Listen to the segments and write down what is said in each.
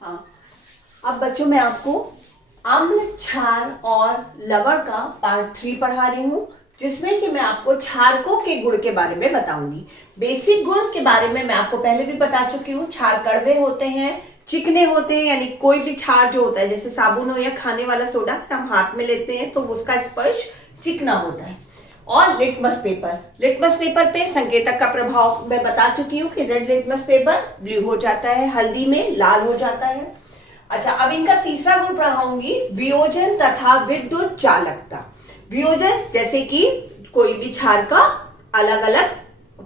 हाँ, अब बच्चों मैं आपको अम्ल, क्षार और लवण का पार्ट 3 पढ़ा रही हूँ, जिसमें कि मैं आपको क्षारकों के गुण के बारे में बताऊंगी। बेसिक गुण के बारे में मैं आपको पहले भी बता चुकी हूँ। क्षार कड़वे होते हैं, चिकने होते हैं, यानी कोई भी क्षार जो होता है जैसे साबुन हो या खाने वाला सोडा हम हाथ में लेते हैं तो उसका स्पर्श चिकना होता है। और लिटमस पेपर पे संकेतक का प्रभाव मैं बता चुकी हूँ कि रेड लिटमस पेपर ब्लू हो जाता है, हल्दी में लाल हो जाता है। अच्छा, अब इनका तीसरा गुण पढ़ाऊंगी, वियोजन तथा विद्युत चालकता। वियोजन जैसे कि कोई भी क्षार का अलग अलग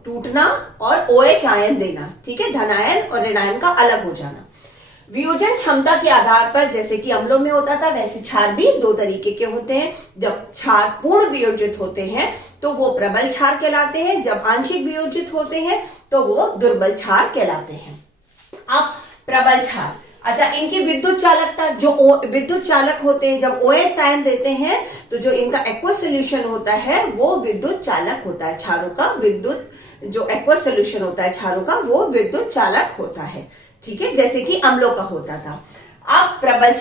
टूटना और OH आयन देना, ठीक है, धनायन और ऋणायन का अलग हो जाना। वियोजन क्षमता के आधार पर जैसे कि अम्लों में होता था वैसे क्षार भी दो तरीके के होते हैं। जब क्षार पूर्ण वियोजित होते हैं तो वो प्रबल क्षार कहलाते हैं, जब आंशिक वियोजित होते हैं तो वो दुर्बल क्षार कहलाते हैं। अब प्रबल क्षार, अच्छा, इनकी विद्युत चालकता, जो विद्युत चालक होते हैं जब OH आयन देते हैं तो जो इनका एक्वस सोल्यूशन होता है वो विद्युत चालक होता है। क्षारों का विद्युत जो एक्वस सोल्यूशन होता है क्षारों का वो विद्युत चालक होता है, ठीक है, जैसे कि अम्लों का होता था। अब प्रबल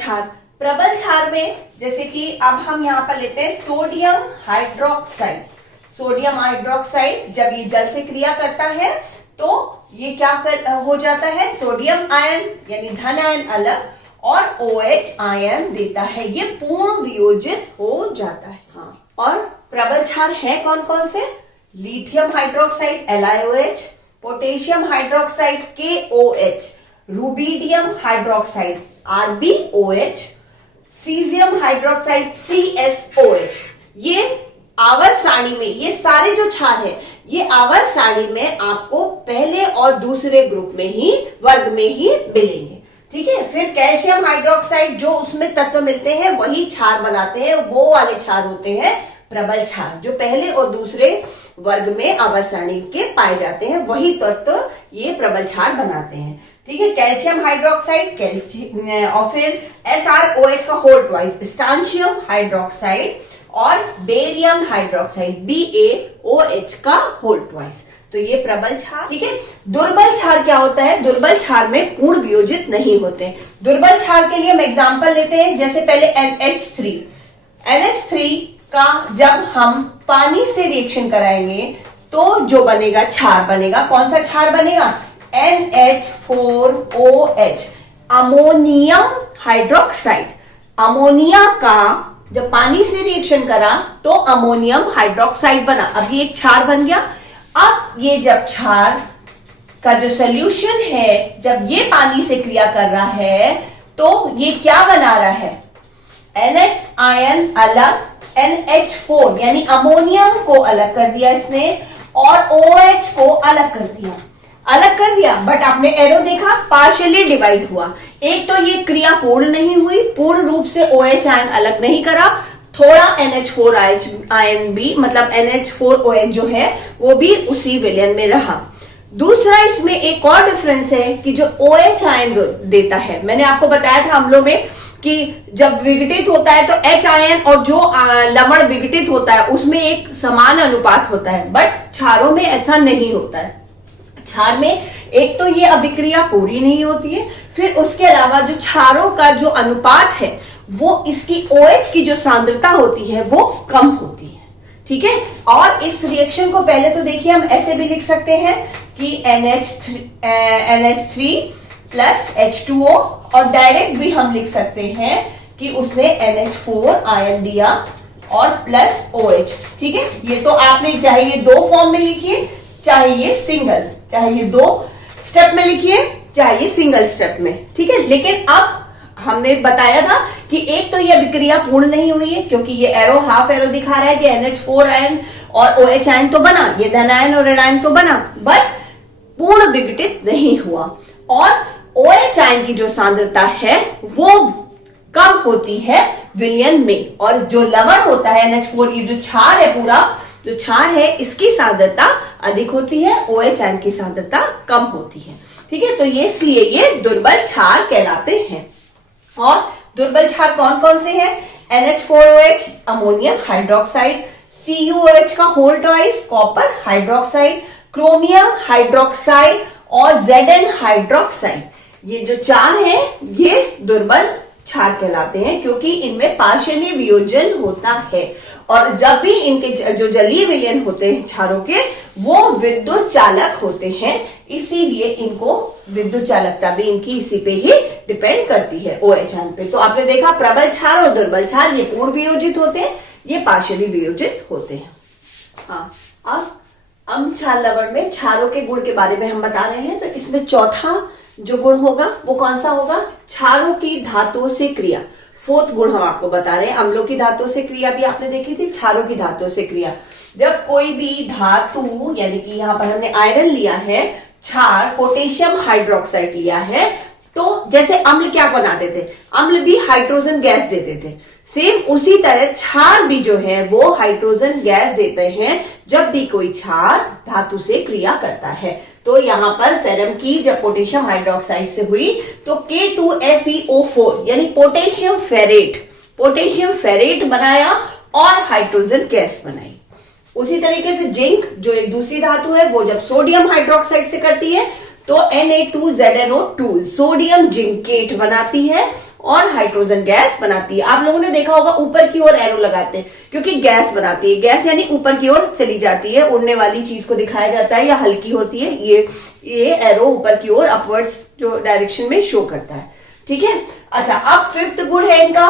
क्षार में जैसे कि अब हम यहाँ पर लेते हैं सोडियम हाइड्रोक्साइड। सोडियम हाइड्रोक्साइड जब ये जल से क्रिया करता है तो ये क्या हो जाता है, सोडियम आयन यानी धन आयन अलग और OH आयन देता है, ये पूर्ण वियोजित हो जाता है। हाँ, और प्रबल क्षार है कौन कौन से, lithium hydroxide LiOH, potassium hydroxide KOH, rubidium hydroxide RbOH, caesium hydroxide CSOH। ये आवर्त सारणी में ये सारे जो क्षार है ये आवर्त सारणी में आपको पहले और दूसरे ग्रुप में ही वर्ग में ही मिलेंगे, ठीक है। फिर कैल्शियम हाइड्रोक्साइड जो उसमें तत्व मिलते हैं वही क्षार बनाते हैं, वो वाले क्षार होते हैं प्रबल क्षार, जो पहले और दूसरे वर्ग में आवर्त सारणी के पाए जाते हैं, वही तत्व ये प्रबल क्षार बनाते हैं, ठीक है। कैल्शियम हाइड्रोक्साइड और फिर SrOH का होल ट्वाइस, स्ट्रांशियम हाइड्रोक्साइड और बेरियम हाइड्रोक्साइड BaOH का होल ट्वाइस, तो ये प्रबल क्षार, ठीक है। दुर्बल क्षार क्या होता है, दुर्बल क्षार में पूर्ण वियोजित नहीं होते। दुर्बल क्षार के लिए हम एग्जांपल लेते हैं, जैसे पहले NH3 का जब हम पानी से रिएक्शन कराएंगे तो जो बनेगा क्षार बनेगा, कौन सा क्षार बनेगा, NH4OH, अमोनियम हाइड्रोक्साइड। अमोनिया का जब पानी से रिएक्शन करा तो अमोनियम हाइड्रोक्साइड बना, अब ये एक क्षार बन गया। अब ये जब क्षार का जो सॉल्यूशन है जब ये पानी से क्रिया कर रहा है तो ये क्या बना रहा है, NH आयन अलग, NH4 यानी अमोनियम को अलग कर दिया इसने और OH को अलग कर दिया, बट आपने एरो देखा पार्शियली डिवाइड हुआ। एक तो ये क्रिया पूर्ण नहीं हुई, पूर्ण रूप से OH आयन अलग नहीं करा, थोड़ा NH4 आयन भी, मतलब NH4OH जो है वो भी उसी विलयन में रहा। दूसरा इसमें एक और डिफरेंस है कि जो OH आयन देता है, मैंने आपको बताया था अम्लों में कि जब विघटित होता है तो H आयन और जो लवण विघटित होता है उसमें एक समान अनुपात होता है, बट क्षारों में ऐसा नहीं होता है। क्षार में एक तो ये अभिक्रिया पूरी नहीं होती है, फिर उसके अलावा जो क्षारों का जो अनुपात है वो इसकी OH की जो सांद्रता होती है वो कम होती है, ठीक है। और इस रिएक्शन को पहले तो देखिए हम ऐसे भी लिख सकते हैं कि NH3 प्लस H2O, और डायरेक्ट भी हम लिख सकते हैं कि उसने NH4 आयन दिया और प्लस OH, ठीक है। ये तो आपने चाहे ये दो फॉर्म में लिखिए, चाहे ये दो स्टेप में लिखिए, चाहे ये सिंगल स्टेप में, ठीक है। लेकिन अब हमने बताया था कि एक तो ये अभिक्रिया पूर्ण नहीं हुई है क्योंकि ये एरो हाफ एरो दिखा रहा है कि NH4 आयन और OH आयन तो बना, ये धनायन और ऋणायन तो बना, बट पूर्ण विघटित नहीं हुआ, और OH आयन की जो सांद्रता है वो कम होती है विलयन में, और जो लवण होता है NH4, ये जो क्षार है, पूरा जो क्षार है इसकी सांद्रता अधिक होती है, OH आयन की सांद्रता कम होती है, ठीक है। तो ये इसलिए ये दुर्बल क्षार कहलाते हैं। और दुर्बल क्षार कौन कौन से हैं, NH4OH अमोनियम हाइड्रोक्साइड, CuOH का whole twice copper hydroxide, chromium hydroxide और Zn हाइड्रोक्साइड। ये जो चार है ये दुर्बल क्षार कहलाते हैं, क्योंकि इनमें पार्श्वनीय वियोजन होता है। और जब भी इनके जो जलीय विलयन होते हैं क्षारों के, वो विद्युत चालक होते हैं, इसीलिए इनको विद्युत चालकता भी इनकी इसी पे ही डिपेंड करती है, OH आयन पे। तो आपने देखा प्रबल क्षार और दुर्बल क्षार ये पूर्ण वियोजित होते हैं, ये पार्श्वनीय वियोजित होते हैं। हाँ, अब अम्ल क्षार लवण में क्षारों के गुण के बारे में हम बता रहे हैं। तो इसमें चौथा जो गुण होगा वो कौन सा होगा? क्षारों की धातुओं से क्रिया। फोर्थ गुण हम आपको बता रहे हैं। अम्लों की धातुओं से क्रिया भी आपने देखी थी, क्षारों की धातुओं से क्रिया। जब कोई भी धातु, यानी कि यहाँ पर हमने आयरन लिया है, क्षार पोटेशियम हाइड्रोक्साइड लिया है, तो जैसे अम्ल क्या बनाते थे? अम्ल भी हाइड्रोजन गैस देते थे। सेम उसी तरह क्षार भी जो है वो हाइड्रोजन गैस देते हैं जब भी कोई क्षार धातु से क्रिया करता है। तो यहाँ पर फेरम की जब पोटेशियम हाइड्रोक्साइड से हुई तो K2FeO4 यानी पोटेशियम फेरेट बनाया और हाइड्रोजन गैस बनाई। उसी तरीके से जिंक जो एक दूसरी धातु है, वो जब सोडियम हाइड्रोक्साइड से करती है तो Na2ZNO2 सोडियम जिंकेट बनाती है और हाइड्रोजन गैस बनाती है। आप लोगों ने देखा होगा ऊपर की ओर एरो लगाते हैं, क्योंकि गैस बनाती है। गैस यानी ऊपर की ओर चली जाती है, उड़ने वाली चीज को दिखाया जाता है या हल्की होती है। ये एरो ऊपर की ओर अपवर्ड्स जो डायरेक्शन में शो करता है, ठीक है। अच्छा, अब फिफ्थ गुण है इनका,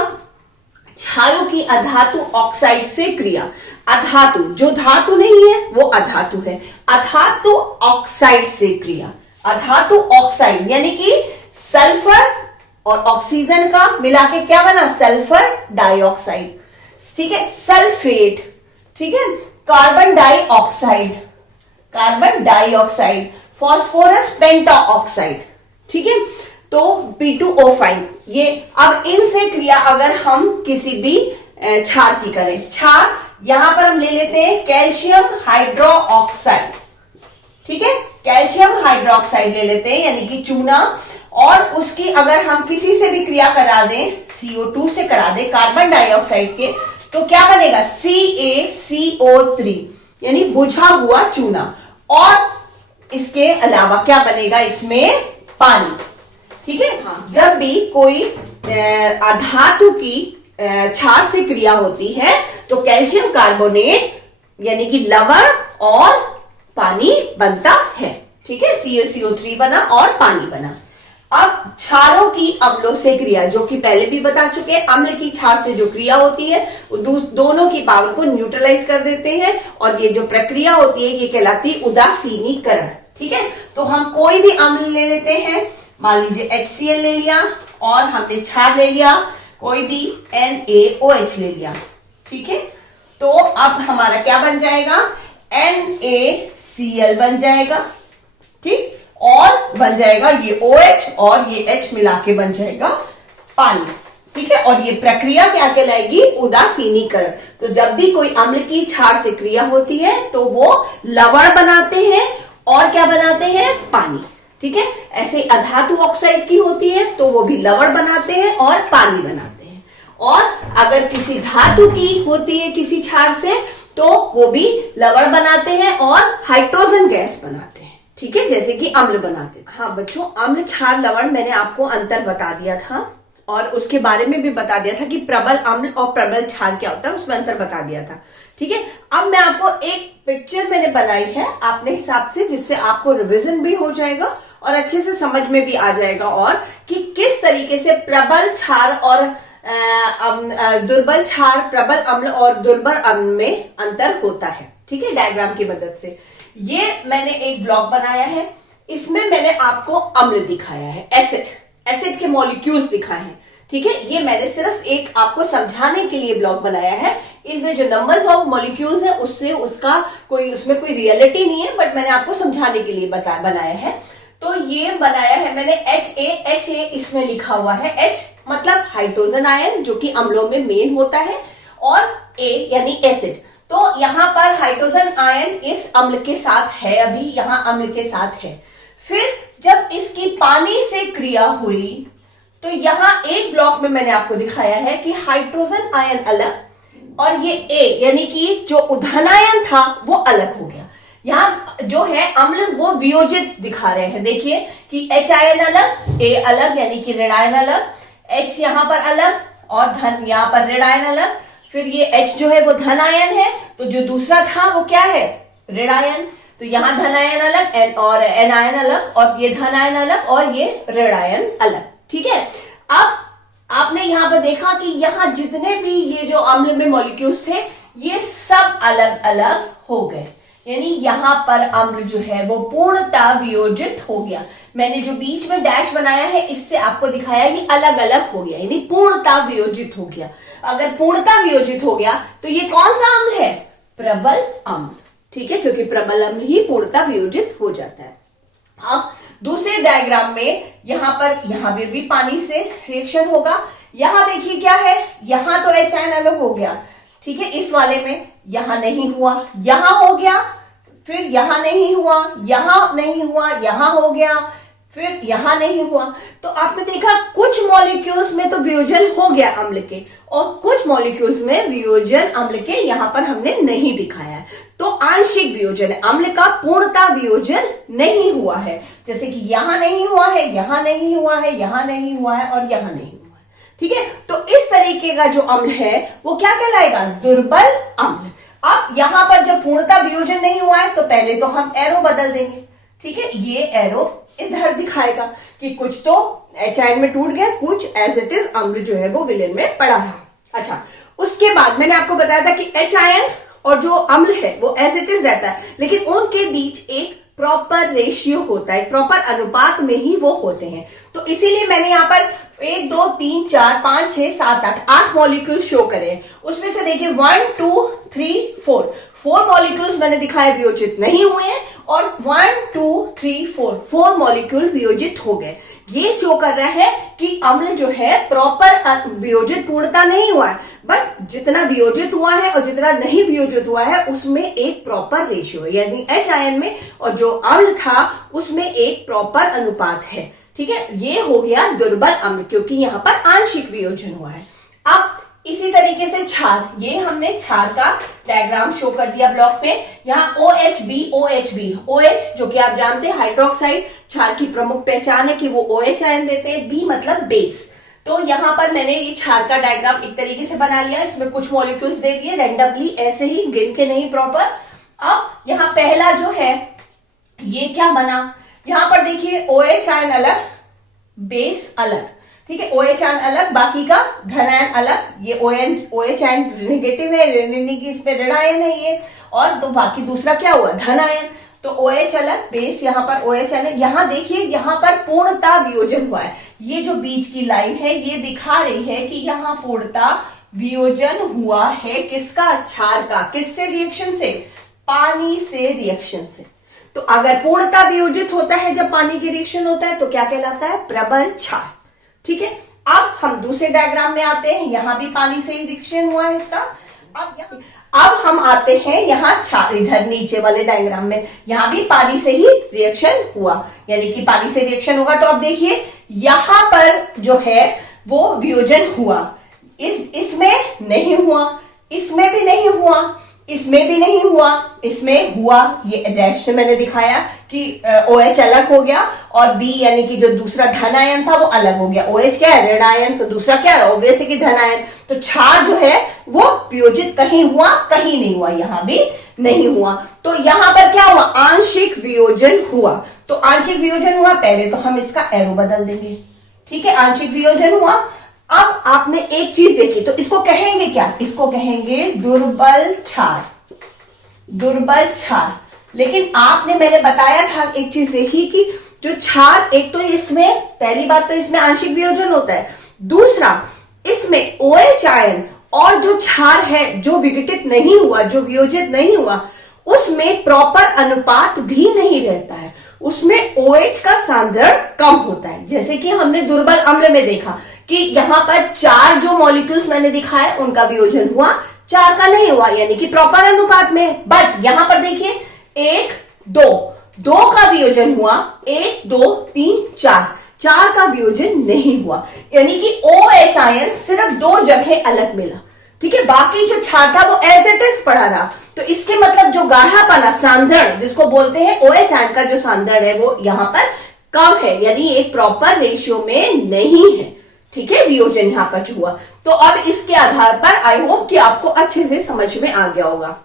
क्षारों की अधातु ऑक्साइड से क्रिया। अधातु जो धातु नहीं है वो अधातु है, अधातु ऑक्साइड से क्रिया। अधातु ऑक्साइड यानी कि सल्फर और ऑक्सीजन का मिला के क्या बना? सल्फर डाइऑक्साइड, ठीक है। सल्फेट, ठीक है। कार्बन डाइऑक्साइड, फास्फोरस पेंटाऑक्साइड, ठीक है। तो P2O5 ये, अब इनसे क्रिया अगर हम किसी भी क्षार की करें, क्षार यहां पर हम ले लेते हैं कैल्शियम हाइड्रोक्साइड, ठीक है। कैल्शियम हाइड्रोक्साइड ले लेते हैं यानी कि चूना, और उसकी अगर हम किसी से भी क्रिया करा दें, CO2 से करा दें कार्बन डाइऑक्साइड के, तो क्या बनेगा? CaCO3 यानी बुझा हुआ चूना। और इसके अलावा क्या बनेगा? इसमें पानी, ठीक है। हाँ, जब भी कोई अधातु की क्षार से क्रिया होती है तो कैल्शियम कार्बोनेट यानी कि लवण और पानी बनता है, ठीक है। CaCO3 बना और पानी बना। अब क्षारों की अम्लों से क्रिया, जो कि पहले भी बता चुके हैं, अम्ल की क्षार से जो क्रिया होती है वो दोनों की पावर को न्यूट्रलाइज कर देते हैं, और ये जो प्रक्रिया होती है ये कहलाती है उदासीनीकरण, ठीक है। तो हम कोई भी अम्ल ले लेते हैं, मान लीजिए HCl ले लिया और हमने क्षार ले लिया, कोई भी NaOH ले लिया, ठीक है। तो अब हमारा क्या बन जाएगा? NaCl बन जाएगा, ठीक, और बन जाएगा ये OH और ये H मिला के बन जाएगा पानी, ठीक है। और ये प्रक्रिया क्या कहलाएगी? उदासीनीकरण। तो जब भी कोई अम्ल की क्षार से क्रिया होती है तो वो लवण बनाते हैं और क्या बनाते हैं? पानी, ठीक है। ऐसे अधातु ऑक्साइड की होती है तो वो भी लवण बनाते हैं और पानी बनाते हैं। और अगर किसी धातु की होती है किसी क्षार से तो वो भी लवण बनाते हैं और हाइड्रोजन गैस बनाते हैं, ठीक है, जैसे कि अम्ल बनाते हैं। हाँ बच्चों, अम्ल क्षार लवण मैंने आपको अंतर बता दिया था और उसके बारे में भी बता दिया था कि प्रबल अम्ल और प्रबल क्षार क्या होता है, उसमें अंतर बता दिया था, ठीक है। अब मैं आपको एक पिक्चर मैंने बनाई है अपने हिसाब से, जिससे आपको रिवीजन भी हो जाएगा और अच्छे से समझ में भी आ जाएगा, और कि किस तरीके से प्रबल क्षार और दुर्बल क्षार, प्रबल अम्ल और दुर्बल अम्ल में अंतर होता है, ठीक है, डायग्राम की मदद से। ये मैंने एक ब्लॉक बनाया है, इसमें मैंने आपको अम्ल दिखाया है, एसिड के मॉलिक्यूल्स दिखाए हैं, ठीक है। ये मैंने सिर्फ एक आपको समझाने के लिए ब्लॉक बनाया है। इसमें जो नंबर्स ऑफ मॉलिक्यूल्स है उससे उसमें कोई रियलिटी नहीं है, बट मैंने आपको समझाने के लिए बनाया है। तो ये बनाया है मैंने HA इसमें लिखा हुआ है। H मतलब हाइड्रोजन आयन जो कि अम्लों में मेन होता है, और A यानी एसिड। तो यहाँ पर हाइड्रोजन आयन इस अम्ल के साथ है, अभी यहाँ अम्ल के साथ है। फिर जब इसकी पानी से क्रिया हुई तो यहाँ एक ब्लॉक में मैंने आपको दिखाया है कि हाइड्रोजन आयन अलग और ये A यानी कि जो धनायन था वो अलग हो गया। यहाँ जो है अम्ल वो वियोजित दिखा रहे हैं। देखिए कि H आयन अलग, A अलग यानी कि ऋण आयन अलग, H यहाँ पर अलग और धन यहाँ पर ऋण आयन अलग। फिर ये H जो है वो धन आयन है, तो जो दूसरा था वो क्या है, ऋण आयन। तो यहाँ धन आयन अलग और N आयन अलग, और ये धन आयन अलग और ये ऋण आयन अलग। ठीक है, अब आपने यहाँ पर देखा कि यहाँ जितने भी ये जो अम्ल में मॉलिक्यूल्स थे ये सब अलग अलग हो गए, यानी यहाँ पर अम्ल जो है वो पूर्णतः वियोजित हो गया। मैंने जो बीच में डैश बनाया है इससे आपको दिखाया ये अलग अलग हो गया, यानी पूर्णतः वियोजित हो गया। अगर पूर्णतः वियोजित हो गया तो ये कौन सा अम्ल है, प्रबल अम्ल। ठीक है, क्योंकि प्रबल अम्ल ही पूर्णतः वियोजित हो जाता है। अब दूसरे डायग्राम में यहाँ पर भी पानी से रिएक्शन होगा। यहाँ देखिए क्या है, यहाँ तो H आयन अलग हो गया। ठीक है, इस वाले में यहां नहीं हुआ, यहां हो गया, फिर यहां नहीं हुआ, यहां नहीं हुआ, यहां हो गया, फिर यहां नहीं हुआ। तो आपने देखा कुछ मॉलिक्यूल्स में तो वियोजन हो गया अम्ल के, और कुछ मॉलिक्यूल्स में वियोजन अम्ल के यहां पर हमने नहीं दिखाया है। तो आंशिक वियोजन है, अम्ल का पूर्णतः वियोजन नहीं हुआ है। जैसे कि यहां नहीं हुआ है, यहां नहीं हुआ है, यहां नहीं हुआ है और यहां नहीं हुआ है। ठीक है, तो इस तरीके का जो अम्ल है वो क्या कहलाएगा, दुर्बल अम्ल। अब यहां पर जब पूर्णतः वियोजन नहीं हुआ है तो पहले तो हम एरो बदल देंगे। ठीक है, ये एरो इधर दिखाएगा कि कुछ तो H आयन में टूट गया, कुछ एज इट इज अम्ल जो है वो विलेन में पड़ा रहा। अच्छा, उसके बाद मैंने आपको बताया था कि H आयन और जो अम्ल है वो एज इट इज रहता है, लेकिन उनके बीच एक प्रॉपर रेशियो होता है, प्रॉपर अनुपात में ही वो होते हैं। तो इसीलिए मैंने यहाँ पर 1 2 3 4 5 6 7 8 मॉलिक्यूल शो करे। उसमें से देखिए 1 2 3 4 मॉलिक्यूल्स मैंने दिखाए वियोजित नहीं हुए हैं, और 1 2 3 4 मॉलिक्यूल वियोजित हो गए। ये शो कर रहा है कि अम्ल जो है प्रॉपर वियोजित पूर्णता नहीं हुआ है, बट जितना वियोजित हुआ है और जितना नहीं वियोजित हुआ है उसमें एक प्रॉपर रेशियो है, यानी H आयन में और जो अम्ल था उसमें एक प्रॉपर अनुपात है। ठीक है, ये हो गया दुर्बल अम्ल, क्योंकि यहाँ पर आंशिक वियोजन हुआ है। अब इसी तरीके से क्षार, ये हमने क्षार का डायग्राम शो कर दिया ब्लॉक में। यहाँ OH जो कि आप जानते हैं हाइड्रोक्साइड क्षार की प्रमुख पहचान है कि वो OH आयन देते हैं, B मतलब बेस। तो यहाँ पर मैंने ये क्षार का डायग्राम एक तरीके से बना लिया, इसमें कुछ मॉलिक्यूल्स दे दिए रैंडमली, ऐसे ही गिन के नहीं प्रॉपर। अब यहाँ पहला जो है ये क्या बना, यहाँ पर देखिए OH आयन अलग, बेस अलग। ठीक है, OH आयन अलग, बाकी का धन आयन अलग। ये OH आयन नेगेटिव है, इसमें ऋण आयन है ये, और तो बाकी दूसरा क्या हुआ, धन आयन। तो OH अलग, बेस यहाँ पर OH आयन। यहाँ देखिए यहाँ पर पूर्णतः वियोजन हुआ है। ये जो बीच की लाइन है ये दिखा रही है कि यहाँ पूर्णतः वियोजन हुआ है किसका, क्षार का। किससे रिएक्शन से, पानी से रिएक्शन से। तो अगर पूर्णतः वियोजित होता है जब पानी की रिएक्शन होता है तो क्या कहलाता है, प्रबल क्षार। ठीक है, अब हम दूसरे डायग्राम में आते हैं, यहां भी पानी से ही रिएक्शन हुआ है इसका। अब हम आते हैं यहाँ क्षार, इधर नीचे वाले डायग्राम में, यहां भी पानी से ही रिएक्शन हुआ, यानी कि पानी से रिएक्शन होगा। तो अब देखिए यहां पर जो है वो वियोजन हुआ, इसमें नहीं हुआ, इसमें भी नहीं हुआ, इसमें भी नहीं हुआ, इसमें हुआ। ये डैश से मैंने दिखाया कि OH अलग हो गया और B यानी कि जो दूसरा धन आयन था वो अलग हो गया। OH क्या है, ऋण आयन, तो दूसरा क्या है, ऑब्वियस है कि धन आयन। तो क्षार जो है वो वियोजित कहीं हुआ, कहीं नहीं हुआ, यहां भी नहीं हुआ। तो यहां पर क्या हुआ, आंशिक वियोजन हुआ। तो आंशिक वियोजन हुआ, पहले तो हम इसका एरो बदल देंगे। ठीक है, आंशिक वियोजन हुआ। अब आपने एक चीज देखी, तो इसको कहेंगे क्या, इसको कहेंगे दुर्बल क्षार, दुर्बल क्षार। लेकिन आपने मैंने बताया था एक चीज देखी कि जो क्षार, एक तो इसमें पहली बात तो इसमें आंशिक वियोजन होता है, दूसरा इसमें OH आयन और जो क्षार है जो विघटित नहीं हुआ, जो वियोजित नहीं हुआ, उसमें प्रॉपर अनुपात भी नहीं रहता है, उसमें OH का सांद्रण कम होता है। जैसे कि हमने दुर्बल अम्ल में देखा कि यहां पर 4 जो मॉलिक्यूल्स मैंने दिखाए उनका वियोजन हुआ, 4 का नहीं हुआ, यानी कि प्रॉपर अनुपात में। बट यहां पर देखिए 1 2 का वियोजन हुआ, 1 2 3 4 का वियोजन नहीं हुआ, यानी कि OH आयन सिर्फ 2 जगह अलग मिला। ठीक है, बाकी जो क्षार था वो एज इट इज पड़ा रहा। तो इसके मतलब जो गाढ़ापना सांद्रण जिसको बोलते हैं OH आयन का जो सांद्रण है वो यहां पर कम है, यानी एक प्रॉपर रेशियो में नहीं है। ठीक है, वियोजन यहां पर जो हुआ। तो अब इसके आधार पर आई होप कि आपको अच्छे से समझ में आ गया होगा।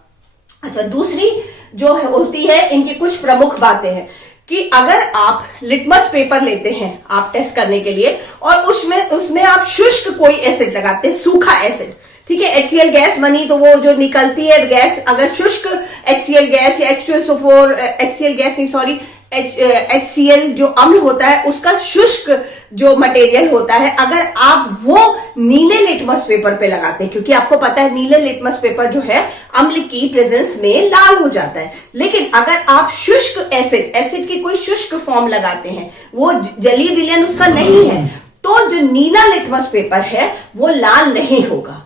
अच्छा, दूसरी जो है होती है, इनकी कुछ प्रमुख बातें हैं कि अगर आप लिटमस पेपर लेते हैं आप टेस्ट करने के लिए और उसमें आप शुष्क कोई एसिड लगाते हैं, सूखा एसिड, ठीक है, HCl गैस बनी तो वो जो निकलती है गैस, अगर शुष्क HCl गैस या H2SO4 HCl गैस नहीं सॉरी HCl जो अम्ल होता है उसका शुष्क जो मटेरियल होता है, अगर आप वो नीले लिटमस पेपर पे लगाते हैं, क्योंकि आपको पता है नीले लिटमस पेपर जो है अम्ल की प्रेजेंस में लाल हो जाता है, लेकिन अगर आप शुष्क एसिड की कोई शुष्क फॉर्म लगाते हैं, वो जलीय विलयन उसका नहीं है, तो जो नीला लिटमस पेपर है वो लाल नहीं होगा।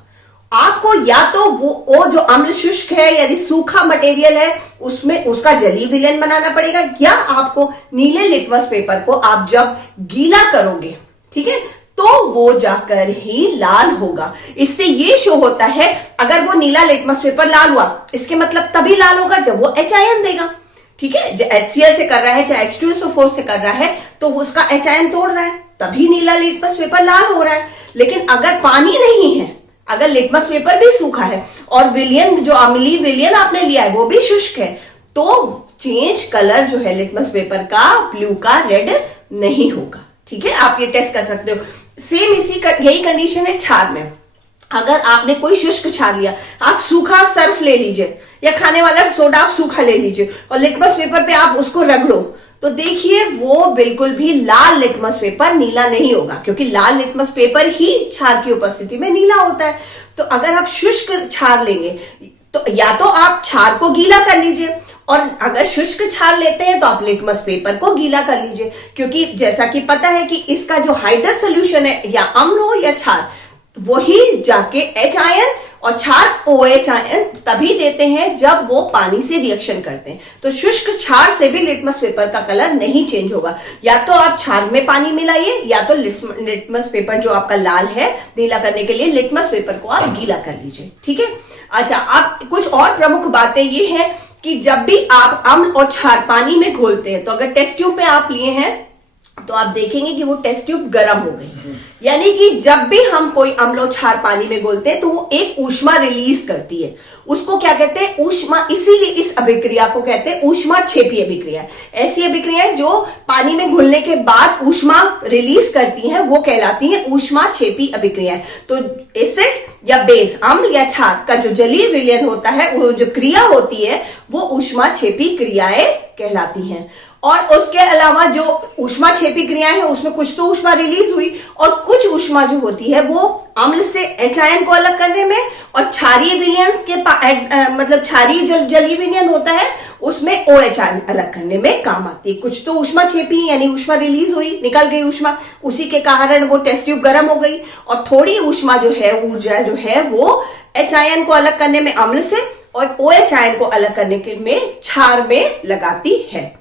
आपको या तो वो जो अम्ल शुष्क है यानी सूखा मटेरियल है उसमें उसका जलीय विलयन बनाना पड़ेगा, या आपको नीले लिटमस पेपर को आप जब गीला करोगे, ठीक है, तो वो जाकर ही लाल होगा। इससे ये शो होता है अगर वो नीला लिटमस पेपर लाल हुआ, इसके मतलब तभी लाल होगा जब वो H आयन देगा। ठीक है, जो HCl से कर रहा है चाहे H2SO4 से कर रहा है तो वो उसका H आयन तोड़ रहा है, तभी नीला लिटमस पेपर लाल हो रहा है। लेकिन अगर पानी नहीं है, अगर लिटमस पेपर भी सूखा है और विलयन जो अम्लीय विलयन आपने लिया है वो भी शुष्क है, तो चेंज कलर जो है लिटमस पेपर का ब्लू का रेड नहीं होगा। ठीक है, आप ये टेस्ट कर सकते हो। सेम यही कंडीशन है क्षार में। अगर आपने कोई शुष्क क्षार लिया, आप सूखा सर्फ ले लीजिए या खाने वाला सोडा आप सूखा ले लीजिए और लिटमस पेपर पे आप उसको रगड़ो, तो देखिए वो बिल्कुल भी लाल लिटमस पेपर नीला नहीं होगा, क्योंकि लाल लिटमस पेपर ही क्षार की उपस्थिति में नीला होता है। तो अगर आप शुष्क क्षार लेंगे तो या तो आप क्षार को गीला कर लीजिए, और अगर शुष्क क्षार लेते हैं तो आप लिटमस पेपर को गीला कर लीजिए, क्योंकि जैसा कि पता है कि इसका जो हाइड्रस सोल्यूशन है, या अम्ल हो या क्षार, वही जाके H आयन और क्षार OH आयन तभी देते हैं जब वो पानी से रिएक्शन करते हैं। तो शुष्क क्षार से भी लिटमस पेपर का कलर नहीं चेंज होगा। या तो आप क्षार में पानी मिलाइए, या तो लिटमस पेपर जो आपका लाल है नीला करने के लिए लिटमस पेपर को आप गीला कर लीजिए। ठीक है। अच्छा, अब कुछ और प्रमुख बातें ये है कि जब भी आप अम्ल और क्षार पानी में घोलते हैं, तो अगर टेस्ट ट्यूब में आप लिए हैं तो आप देखेंगे कि वो टेस्ट ट्यूब गर्म हो गई। यानी कि जब भी हम कोई अम्ल और क्षार पानी में घोलते हैं तो वो एक ऊष्मा रिलीज करती है। उसको क्या कहते हैं? ऊष्मा। इसीलिए इस अभिक्रिया को कहते हैं ऊष्माक्षेपी अभिक्रिया। ऐसी अभिक्रियाएं जो पानी में घुलने के बाद ऊष्मा रिलीज करती हैं वो कहलाती हैं ऊष्माक्षेपी अभिक्रियाएं। तो एसिड या बेस, अम्ल या क्षार का जो जलीय विलयन होता है, वो जो क्रिया होती है वो ऊष्माक्षेपी क्रियाएं कहलाती हैं। और उसके अलावा जो ऊष्माक्षेपी क्रियाएं हैं उसमें कुछ तो ऊष्मा रिलीज हुई और कुछ ऊष्मा जो होती है वो अम्ल से H आयन को अलग करने में और क्षारीय विलयन के मतलब क्षारीय जलीय विलयन होता है उसमें OH आयन अलग करने में काम आती है। कुछ तो ऊष्माक्षेपी यानी ऊष्मा रिलीज हुई, निकल गई ऊष्मा, उसी के कारण वो टेस्ट ट्यूब गर्म हो गई, और थोड़ी ऊष्मा जो है, ऊर्जा जो है वो H आयन को अलग करने में अम्ल से और OH आयन को अलग करने के में क्षार में लगाती है।